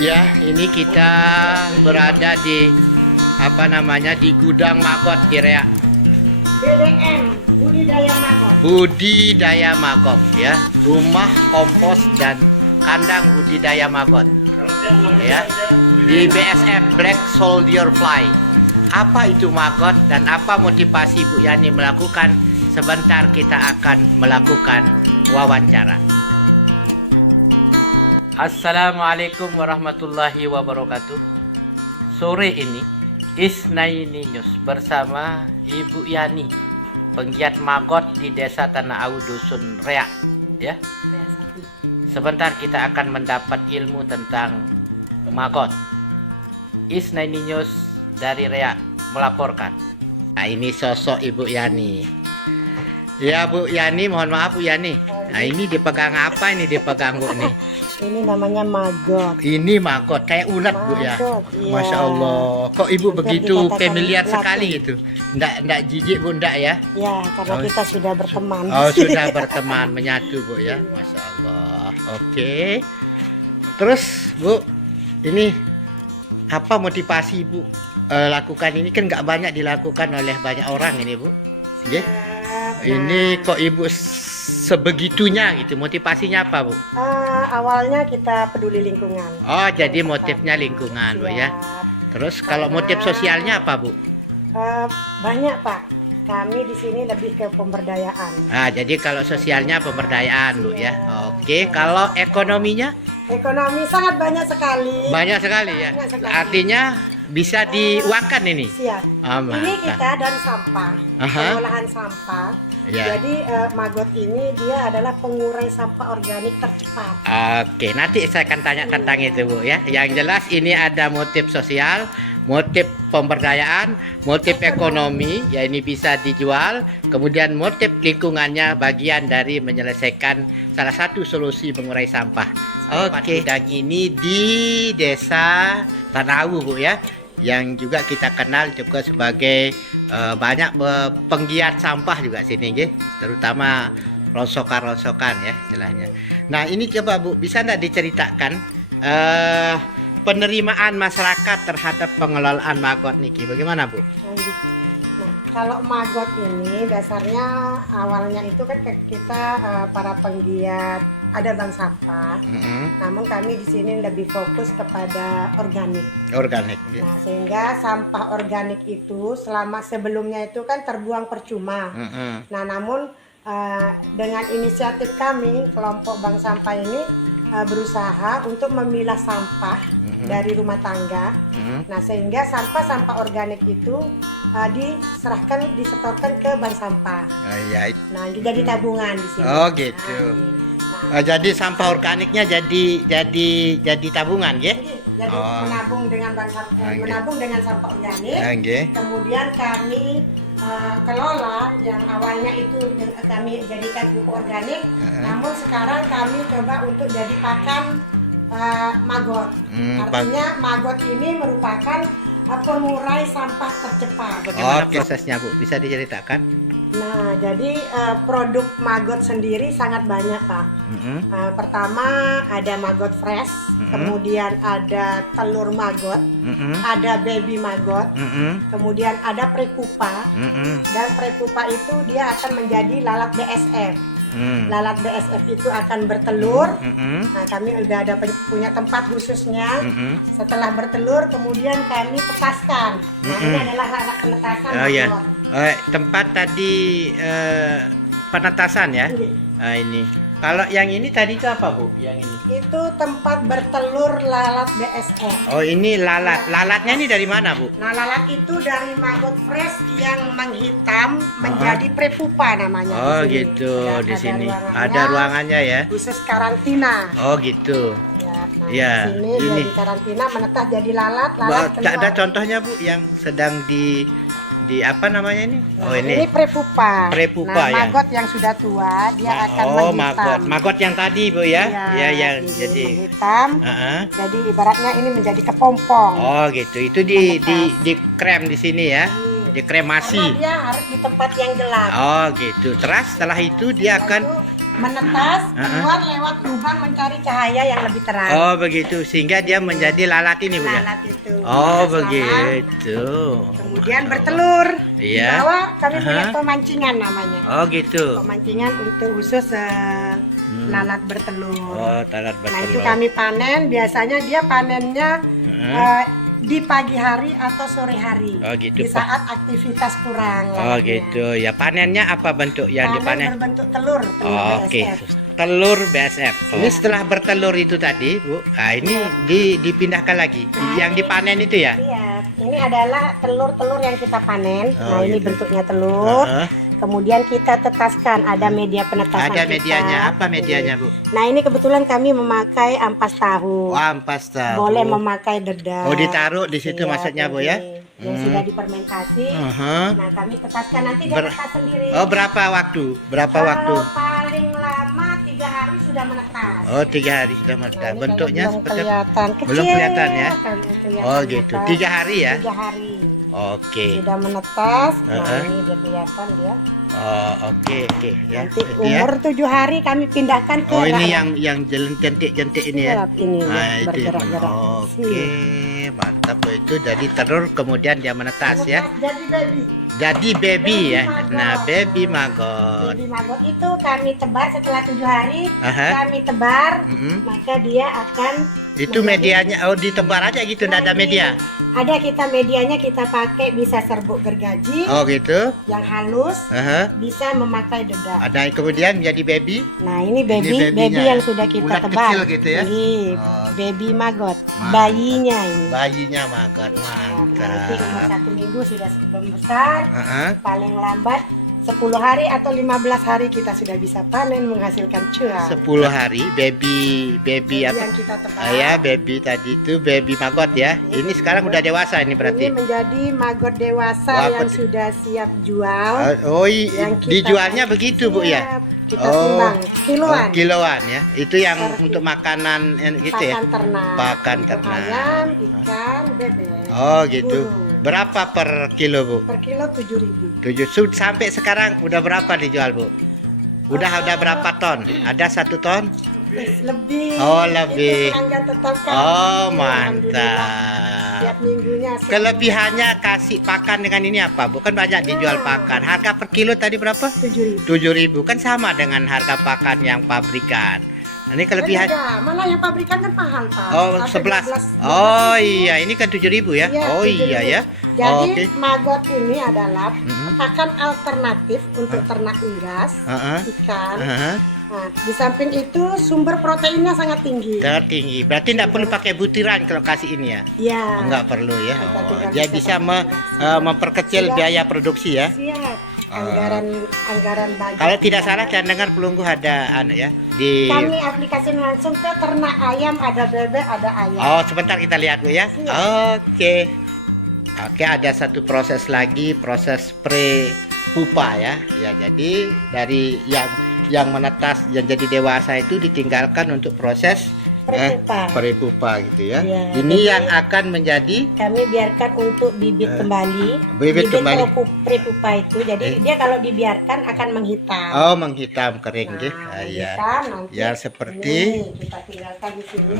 Ya, ini kita berada di di gudang maggot di Rea. BDM, budidaya maggot. Budidaya maggot ya, rumah kompos dan kandang budidaya maggot. Ya, di BSF Black Soldier Fly. Apa itu maggot dan apa motivasi Bu Yani melakukan? Sebentar kita akan melakukan wawancara. Assalamualaikum warahmatullahi wabarakatuh. Sore ini Isnaini News bersama Ibu Yani, penggiat maggot di Desa Tanah Awu Dusun Rea. Ya. Sebentar kita akan mendapat ilmu tentang maggot. Isnaini News dari Rea melaporkan. Nah, ini sosok Ibu Yani. Ya Bu Yani, mohon maaf Bu Yani. Nah, ini dipegang apa ini dipegang Bu nih? Ini namanya maggot. Ini maggot kayak ulat Bu ya. Iya. Masya Allah. Kok Ibu Hampir begitu dikatakan familiar latin. sekali gitu? Ndak jijik Bu, ndak ya? Ya, karena kita sudah berteman. Oh, sudah berteman menyatu Bu ya. Masya Allah. Oke. Terus Bu, ini apa motivasi Ibu lakukan ini? Kan nggak banyak dilakukan oleh banyak orang ini Bu. Ya. Ini kok Ibu sebegitunya gitu, motivasinya apa Bu? Awalnya kita peduli lingkungan. Oh, jadi motifnya lingkungan Bu ya. Terus kalau motif sosialnya apa Bu? Banyak Pak. Kami di sini lebih ke pemberdayaan. Nah, jadi kalau sosialnya pemberdayaan Bu ya. Oke, kalau ekonominya? Ekonomi sangat banyak sekali. Banyak sekali ya. Banyak sekali. Artinya bisa diuangkan ini. Siap. Oh, Ini mantap. kita dari sampah, pengolahan sampah. Ya. Jadi maggot ini dia adalah pengurai sampah organik tercepat. Oke, nanti saya akan tanya tentang itu Bu ya. Yang jelas ini ada motif sosial, motif pemberdayaan, motif ekonomi, ya ini bisa dijual. Kemudian motif lingkungannya bagian dari menyelesaikan salah satu solusi mengurai sampah. Oke, dan ini di Desa Tanah Awu Bu ya, yang juga kita kenal juga sebagai banyak penggiat sampah juga sini nggih, terutama ronsokan-ronsokan ya istilahnya. Nah, ini coba Bu, bisa enggak diceritakan penerimaan masyarakat terhadap pengelolaan maggot niki bagaimana Bu? Nah, kalau maggot ini dasarnya awalnya itu kan kita para penggiat ada bank sampah. Namun kami di sini lebih fokus kepada organik. Organik. Nah, sehingga sampah organik itu selama sebelumnya itu kan terbuang percuma. Nah, namun dengan inisiatif kami kelompok bank sampah ini berusaha untuk memilah sampah dari rumah tangga. Nah, sehingga sampah-sampah organik itu disetorkan ke bank sampah. Ya. Nah, jadi tabungan di sini. Oh gitu. Jadi sampah organiknya jadi tabungan, ya? Jadi menabung dengan sampah organik. Kemudian kami kelola yang awalnya itu kami jadikan pupuk organik, namun sekarang kami coba untuk jadi pakan maggot. Artinya maggot ini merupakan pengurai sampah tercepat. Bagaimana prosesnya Bu? Bisa diceritakan? Nah, jadi produk maggot sendiri sangat banyak Pak. Pertama ada maggot fresh, kemudian ada telur maggot, ada baby maggot, kemudian ada prepupa, dan prepupa itu dia akan menjadi lalat BSF. Lalat BSF itu akan bertelur. Nah, kami udah ada punya tempat khususnya. Setelah bertelur, kemudian kami pekaskan. Nah, ini adalah alat penetasan maggot. Tempat tadi penetasan ya. Ini. Kalau yang ini tadi itu apa Bu? Yang ini? Itu tempat bertelur lalat BSF. Oh, ini lalat. Lalatnya ini dari mana Bu? Nah, lalat itu dari maggot fresh yang menghitam menjadi prepupa namanya. Oh di sini. gitu, di sini ruangannya, ada ruangannya ya. Khusus karantina. Oh gitu. Ya, nah, di sini dia di karantina menetas jadi lalat keluar. Ada contohnya Bu yang sedang di apa namanya ini? Nah, ini prepupa. Prepupa nah, maggot yang sudah tua dia akan menghitam. Maggot yang tadi Bu ya? Iya, yang jadi menghitam. Jadi ibaratnya ini menjadi kepompong. Oh gitu. Itu di krem di sini ya. Dikremasi. Karena dia harus di tempat yang gelap. Oh gitu. Terus setelah itu dia akan menetas, keluar lewat lubang mencari cahaya yang lebih terang. Oh begitu, sehingga dia menjadi lalat ini Bu ya? Lalat itu. Oh Lalat. begitu. Kemudian bertelur. Di Iya. bawah kami punya pemancingan namanya. Oh gitu. Pemancingan untuk khusus lalat bertelur. Oh lalat Nah itu bertelur. kami panen, biasanya dia panennya di pagi hari atau sore hari. Oh gitu, Di saat aktivitas kurang. Oh lalatnya. gitu. Ya panennya apa bentuk yang Panen dipanen? berbentuk telur, telur Oh, Oke, BSF. telur BSF. Ini setelah bertelur itu tadi, Bu. Nah, ini dipindahkan lagi. Yang dipanen itu ya? Iya, ini adalah telur-telur yang kita panen. Oh, Nah, ini gitu. bentuknya telur. Heeh. Kemudian kita tetaskan, ada media penetasan. Ada kita. medianya. Apa medianya, Bu? Nah, ini kebetulan kami memakai ampas tahu. Oh, ampas tahu. Boleh memakai dedar. Oh, ditaruh di situ Iya, maksudnya, Bu ya? boleh. Yang sudah difermentasi. Nah, kami tetaskan nanti dia tetas sendiri. Oh, berapa waktu? Berapa waktu? Kalau paling lama 3 hari sudah menetas. Oh, 3 hari sudah Nah, meletak. ini Bentuknya belum seperti kelihatan kecil. belum kelihatan ya? Kelihatan Oh, gitu. menetas. 3 hari ya? 3 hari. Oke. Sudah menetas. Nah, Heeh. ini dia kelihatan dia. Oh, oke ya. Nanti Itu ya. umur 7 hari kami pindahkan ke Oh, ini lalat. yang jentik-jentik ini ya. Siap, ini Nah, itu bergerak-gerak. Oke, mantap. Itu jadi telur kemudian dia menetas ya. Jadi baby. Jadi baby ya. Baby Nah, maggot. baby maggot. Baby maggot itu kami tebar setelah 7 hari. Aha. Kami tebar, Mm-mm. maka dia akan Itu medianya oh ditebar aja gitu, enggak ada media. Ada kita medianya kita pakai bisa serbuk gergaji Oh, gitu. yang halus, Aha. bisa memakai dedar. Ada kemudian menjadi baby. Nah, ini baby babynya yang ya? sudah kita Ulat tebar. kecil gitu ya? Ini Oh. baby maggot, Mantap. bayinya ini. Bayinya maggot, Nanti umur mantap. 1 minggu sudah membesar, Aha. paling lambat 10 hari atau 15 hari kita sudah bisa panen menghasilkan cuan. 10 hari baby Baby apa? yang kita tebar. Ya, baby tadi itu baby maggot ya. Ini sekarang udah dewasa ini Ini berarti. menjadi maggot dewasa Wah, yang sudah siap jual. Oh, dijualnya begitu Bu ya? Siap, kita timbang kiloan. Oh, kiloan ya. Itu yang Per untuk makanan gitu ya. Pakan ternak. Pakan Untuk ternak. ayam, ikan, bebek. Oh, gitu. burung. Berapa per kilo, Bu? Per kilo 7.000. 7 sampai sekarang udah berapa dijual, Bu? Udah berapa ton? Ada 1 ton? Lebih. Oh, lebih. Itu pelanggan tetap kami. Oh, Alhamdulillah. mantap. Tiap minggunya. Kelebihannya kasih pakan dengan ini apa? Bukan banyak dijual pakan. Harga per kilo tadi berapa? 7.000. 7.000 kan sama dengan harga pakan yang pabrikan. Nah, ini kelebihan. Beda. Malah yang pabrikan kan mahal, Pak. Oh, Sampai 11. 12.000. Oh iya, ini kan 7.000 ya? Iya, Oh 7.000. iya ya. Jadi Oke. maggot ini adalah Mhm. pakan alternatif untuk ternak unggas, Heeh. ikan. Heeh. Nah, di samping itu sumber proteinnya sangat tinggi. Sangat tinggi. Berarti tidak perlu pakai butiran kalau kasih ini ya? Iya. Enggak perlu ya. Kita Oh, tinggal dia bisa bisa pakai memperkecil Sudah. biaya produksi ya. Siap. Anggaran budget. Kalau tidak kita. salah saya dengar Pelunggu ada ya di. Kami aplikasi langsung ke ternak ayam, ada bebek, ada ayam. Oh, sebentar kita lihat Bu ya. Siap. Oke. Oke, ada satu proses lagi, proses pre-pupa ya. Ya, jadi dari yang menetas yang jadi dewasa itu ditinggalkan untuk proses Pre-pupa. pre-pupa gitu ya. Ya, Ini jadi- yang akan menjadi Kami biarkan untuk bibit kembali. bibit kembali. Pre-pupa itu, jadi dia kalau dibiarkan akan menghitam. Oh, menghitam kering gitu. Nah, Ya. menghitam, nanti Ya, seperti ini kita tinggalkan di sini.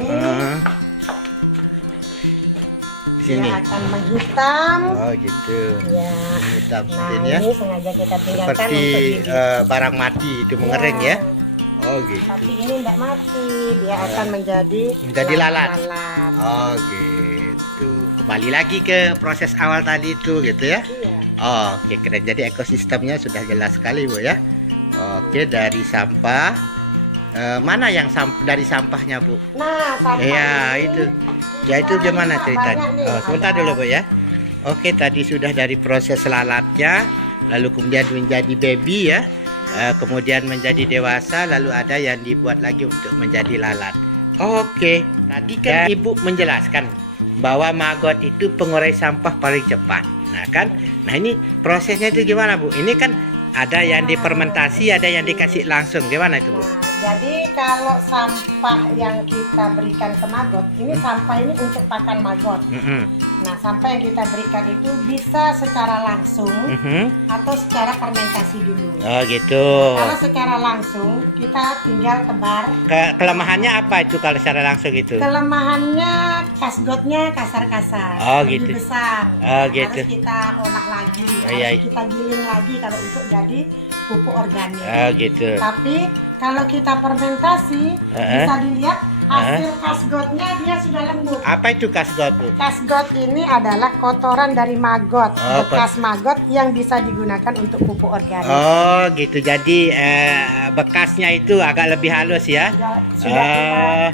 di sini. Dia akan menghitam. Oh, gitu. Ya. Menghitam Nah, seperti ini ya. ini sengaja kita tinggalkan Seperti untuk bibit. barang mati itu mengering ya. Oh, gitu. Tapi ini tidak mati, dia akan menjadi lalat. lalat. Oh, gitu. Kembali lagi ke proses awal tadi itu gitu ya. Iya. Oh, oke, keren. Jadi ekosistemnya sudah jelas sekali Bu ya. Oke, dari sampah mana yang dari sampahnya Bu? Nah, sampah Ya, ini itu. Ya itu kita gimana banyak ceritanya? nih, Oh, sebentar ada- dulu Bu ya. Oke, tadi sudah dari proses lalatnya, lalu kemudian menjadi baby ya. Kemudian menjadi dewasa, lalu ada yang dibuat lagi untuk menjadi lalat. Oke, tadi kan Ibu menjelaskan bahwa maggot itu pengurai sampah paling cepat. Nah kan, nah ini prosesnya itu gimana Bu? Ini kan ada yang difermentasi, ada yang dikasih langsung. Gimana itu Bu? Nah, jadi kalau sampah yang kita berikan ke maggot, ini sampah ini untuk pakan maggot. Mm-mm. Nah, sampah yang kita berikan itu bisa secara langsung atau secara fermentasi dulu. Oh gitu. Kalau secara langsung kita tinggal tebar. Kelemahannya apa itu kalau secara langsung itu? Kelemahannya kasgotnya kasar-kasar, Oh, lebih gitu. besar. Oh, gitu. Harus kita olah lagi, Iya. harus kita giling lagi kalau untuk jadi pupuk organik. Oh gitu. Tapi kalau kita fermentasi, bisa dilihat hasil kasgotnya dia sudah lembut. Apa itu kasgot, Bu? Kasgot ini adalah kotoran dari maggot, Oh, bekas maggot yang bisa digunakan untuk pupuk organik. Oh gitu. Jadi bekasnya itu agak lebih halus ya. Sudah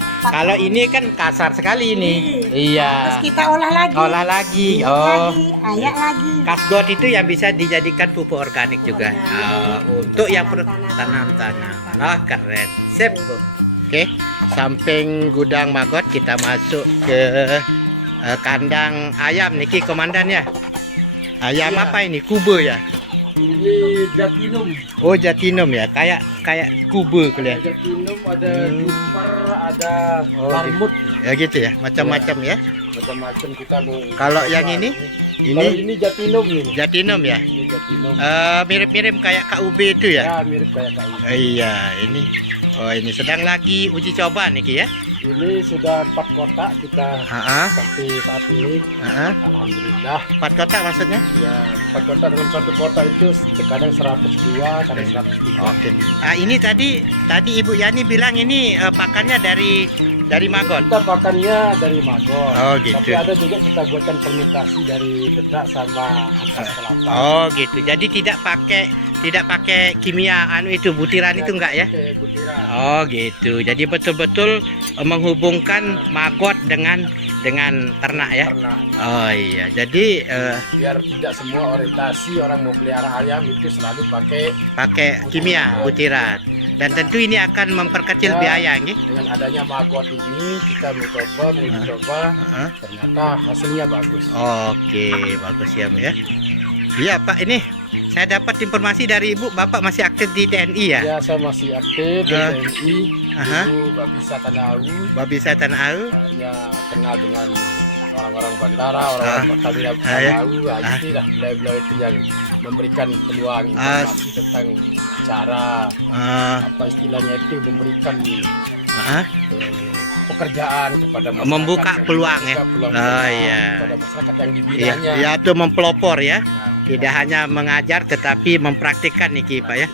kita Kalau ini kan kasar sekali ini. Terus Iya. kita olah lagi. Olah lagi. Giling lagi, ayak lagi. Kasgot itu yang bisa dijadikan pupuk organik juga. Untuk yang Tanam-tanam. tanam-tanam. Nah, keren. Sip, Bu. Oke, samping gudang maggot kita masuk ke kandang ayam niki komandan ya. Ayam apa ini? Kube ya? Ini jatinum. Oh, jatinum ya. Kayak kube kali ya. Ada jatinum, ada jumper, ada Oh, marmut. Ya gitu ya, macam-macam ya. Macam-macam kita mau. Kalau yang ini? Kalau ini jatinum nih. Jatinum ya. Ini jatinum. Mirip-mirip kayak KUB itu ya. Ya mirip kayak kayu. Iya, ini. Oh, ini sedang lagi uji coba niki ya. Ini sudah 4 kotak kita sampai saat ini. Alhamdulillah. 4 kotak maksudnya? Ya 4 kotak dengan 1 kotak itu kadang 102, kadang 103. Oke. Ini tadi Ibu Yani bilang ini pakannya dari maggot. Kita pakannya dari maggot. Oh, gitu. Tapi ada juga kita buatkan fermentasi dari dedak sama ampas kelapa. Oh gitu. Jadi tidak pakai kimia itu butiran itu enggak ya? Pakai butiran. Oh gitu. Jadi betul-betul menghubungkan maggot dengan ternak ya. Ternak. Oh iya. Jadi Biar tidak semua orientasi orang mau pelihara ayam itu selalu pakai kimia butiran. Dan tentu ini akan memperkecil biaya nggih. dengan adanya maggot ini kita mencoba ternyata hasilnya bagus. Oke, bagus ya, Bu ya. Iya, Pak, ini saya dapat informasi dari Ibu, Bapak masih aktif di TNI ya? Ya, saya masih aktif di TNI. Dulu Babinsa Tanah Awu. Babinsa Tanah Awu. Hanya kenal dengan orang-orang bandara, orang-orang Pertamina Tanah Awu. Itu lah beliau itu yang memberikan peluang informasi tentang cara apa istilahnya itu memberikan pekerjaan kepada masyarakat, membuka peluang ya. Oh iya. Kepada masyarakat yang di bidangnya. Ya, itu mempelopor ya. Tidak hanya mengajar tetapi mempraktikkan nih Pak ya.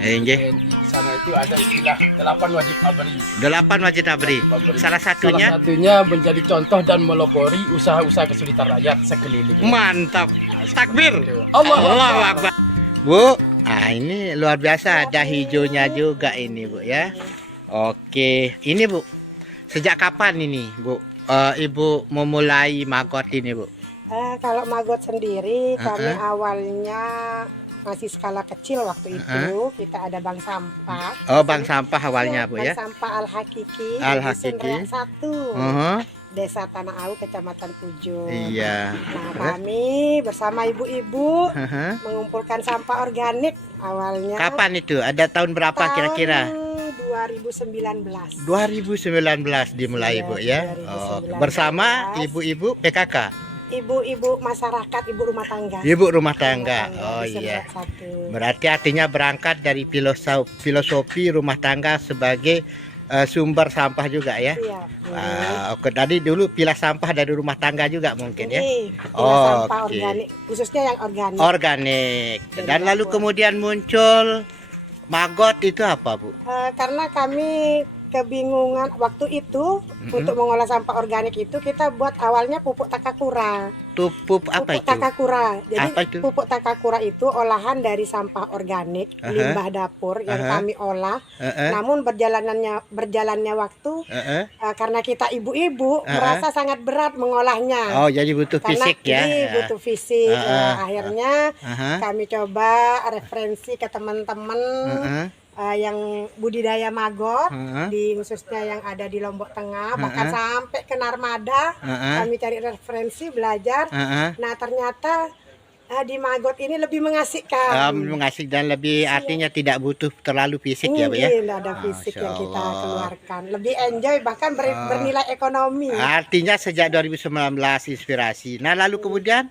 Jadi di sana itu ada istilah 8 wajib abri. 8 wajib abri. Salah satunya menjadi contoh dan melopori usaha-usaha kesulitan rakyat sekeliling. Mantap. Takbir. Allahu Akbar. Bu, ini luar biasa, ada hijaunya juga ini, Bu ya. Oke, ini Bu. Sejak kapan ini, Bu? Ibu memulai maggot ini, Bu? Kalau maggot sendiri kami awalnya masih skala kecil waktu itu. Kita ada bank sampah. Oh, bank sampah awalnya, Bu ya. Bank sampah Al-Hakiki. Al-Hakiki. 1. Desa Tanah Awu, Kecamatan Pujo. Iya. Nah, kami bersama ibu-ibu mengumpulkan sampah organik awalnya. Kapan itu? Ada tahun berapa kira-kira? 2019. 2019 dimulai, Bu ya. 2019. Bersama ibu-ibu PKK. Ibu-ibu masyarakat, ibu rumah tangga. Ibu rumah tangga. Oh di iya. Seberat 1. Berarti artinya berangkat dari filosofi rumah tangga sebagai sumber sampah juga ya. Iya. Oke, tadi dulu pilah sampah dari rumah tangga juga mungkin ya. Sampah organik, khususnya yang organik. Organik. Dan lalu kemudian muncul maggot itu apa, Bu? Karena kami kebingungan waktu itu untuk mengolah sampah organik itu kita buat awalnya pupuk takakura. Pupuk apa Pupuk itu? Takakura. Jadi Apa itu? pupuk takakura itu olahan dari sampah organik, limbah dapur yang kami olah. Namun berjalannya waktu karena kita ibu-ibu merasa sangat berat mengolahnya. Oh, jadi butuh fisik ya. Butuh fisik. Akhirnya kami coba referensi ke teman-teman yang budidaya maggot di khususnya yang ada di Lombok Tengah, bahkan sampai ke Narmada. Kami cari referensi belajar. Nah, ternyata Di maggot ini lebih mengasihkan. Mengasih dan lebih artinya tidak butuh terlalu fisik ya Bu ya. Tidak ada fisik yang kita keluarkan. Lebih enjoy bahkan bernilai ekonomi. Artinya sejak 2019 inspirasi. Nah lalu kemudian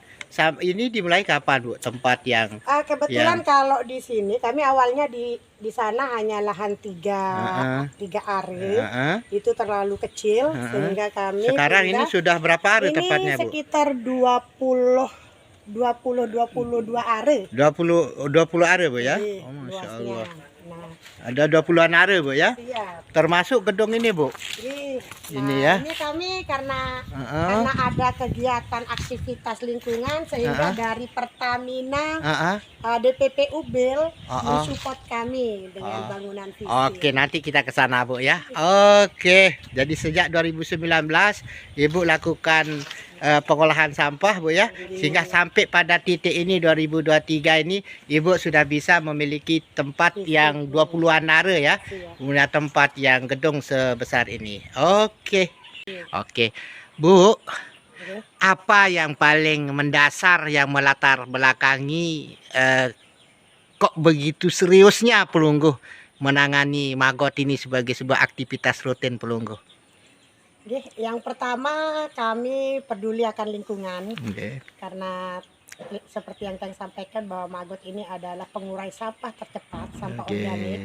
ini dimulai kapan Bu? Tempat yang Kebetulan kalau di sini kami awalnya di sana hanya lahan tiga are. Itu terlalu kecil sehingga kami sekarang ini sudah berapa are tepatnya Bu? Sekitar 22 are. 20 are Bu ya. Oh, Masya Allah. Nah, ada 20-an are Bu ya. iya. Termasuk gedung ini Bu. Ini ya. Ini kami karena ada kegiatan aktivitas lingkungan sehingga dari Pertamina DPP Ubel mensupport kami dengan bangunan fisik. Oke, nanti kita ke sana Bu ya. Oke, jadi sejak 2019 Ibu lakukan pengolahan sampah Bu ya, sehingga sampai pada titik ini 2023 ini Ibu sudah bisa memiliki tempat yang 20-an are ya, punya tempat yang gedung sebesar ini. Oke. Bu, apa yang paling mendasar yang melatar belakangi kok begitu seriusnya Pelungguh menangani maggot ini sebagai sebuah aktivitas rutin Pelungguh? Yang pertama kami peduli akan lingkungan, karena seperti yang saya sampaikan bahwa maggot ini adalah pengurai sampah tercepat, sampah organik.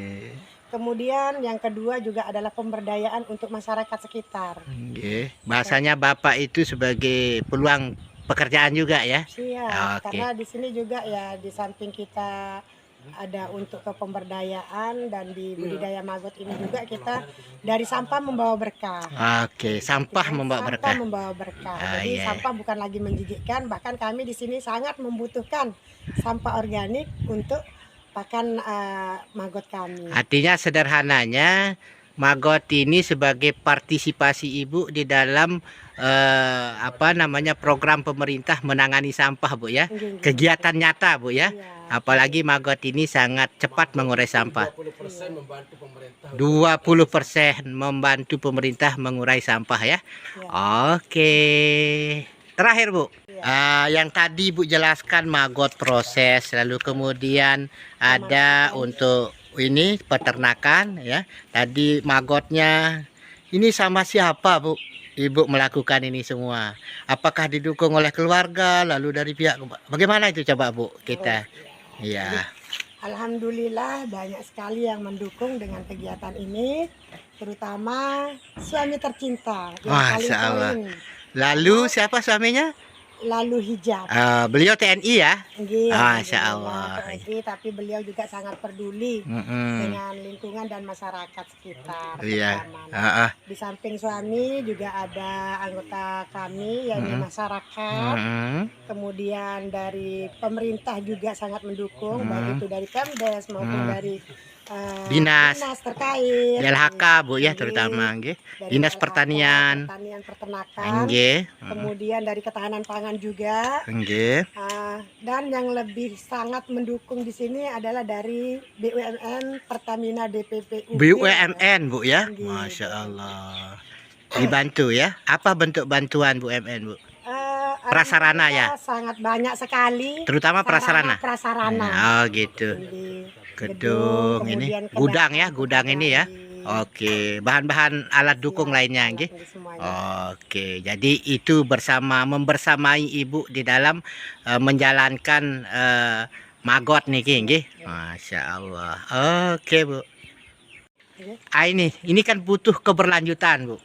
Kemudian yang kedua juga adalah pemberdayaan untuk masyarakat sekitar. Bahasanya Bapak itu sebagai peluang pekerjaan juga ya? Iya, karena di sini juga ya di samping kita ada untuk kepemberdayaan dan di budidaya maggot ini juga kita dari sampah membawa berkah. Sampah membawa berkah. Jadi sampah bukan lagi menjijikkan, bahkan kami di sini sangat membutuhkan sampah organik untuk pakan maggot kami. Artinya sederhananya maggot ini sebagai partisipasi Ibu di dalam program pemerintah menangani sampah Bu ya. Kegiatan nyata Bu ya. Apalagi maggot ini sangat cepat mengurai sampah. 20% membantu pemerintah mengurai sampah ya. Oke. Terakhir Bu, yang tadi Bu jelaskan maggot proses, lalu kemudian ada untuk ini peternakan ya. Tadi maggotnya ini sama siapa Bu? Ibu melakukan ini semua. Apakah didukung oleh keluarga, lalu dari pihak bagaimana itu coba Bu kita? Iya. Alhamdulillah banyak sekali yang mendukung dengan kegiatan ini, terutama suami tercinta yang paling sering. Lalu siapa suaminya? Lalu Hijab. Beliau TNI ya? Masya Allah. TNI, tapi beliau juga sangat peduli dengan lingkungan dan masyarakat sekitar. Di samping suami juga ada anggota kami yang di masyarakat. Kemudian dari pemerintah juga sangat mendukung, baik itu dari Pemdes maupun dari dinas terkait, LHK Bu ya, terutama Dinas Pertanian, Peternakan, kemudian dari Ketahanan Pangan juga, dan yang lebih sangat mendukung di sini adalah dari BUMN Pertamina DPP Ubel. BUMN Bu ya, Masya Allah. Dibantu ya. Apa bentuk bantuan BUMN Bu? Prasarana ya. Sangat banyak sekali. Terutama prasarana. Gitu. Gedung ini, gudang ya, gudang ini ya. Oke, bahan-bahan alat dukung lainnya nggih. Oke, jadi itu membersamai Ibu di dalam menjalankan maggot niki nggih. Masya Allah. Oke Bu. Ini kan butuh keberlanjutan Bu.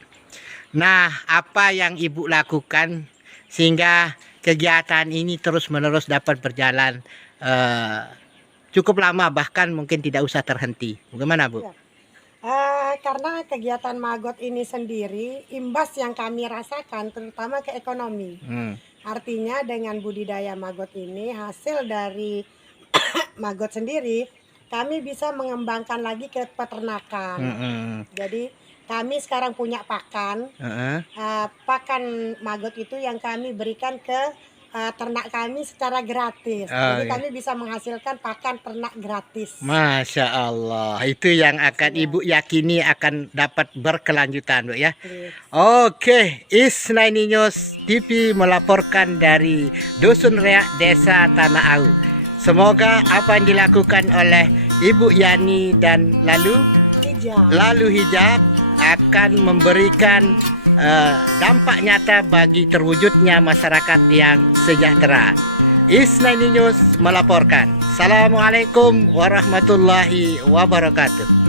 Nah, apa yang Ibu lakukan sehingga kegiatan ini terus-menerus dapat berjalan cukup lama, bahkan mungkin tidak usah terhenti? Bagaimana Bu? Karena kegiatan maggot ini sendiri, imbas yang kami rasakan terutama ke ekonomi. Artinya dengan budidaya maggot ini, hasil dari maggot sendiri, kami bisa mengembangkan lagi ke peternakan. Jadi kami sekarang punya pakan. Pakan maggot itu yang kami berikan ke ternak kami secara gratis. Jadi kami bisa menghasilkan pakan ternak gratis. Masya Allah, itu yang akan Ibu yakini akan dapat berkelanjutan, Bu ya. Oke, Isnaini News TV melaporkan dari Dusun Reak, Desa Tanah Au. Semoga apa yang dilakukan oleh Ibu Yani dan Lalu Hijab akan memberikan dampak nyata bagi terwujudnya masyarakat yang sejahtera. Isnaini News melaporkan. Assalamualaikum warahmatullahi wabarakatuh.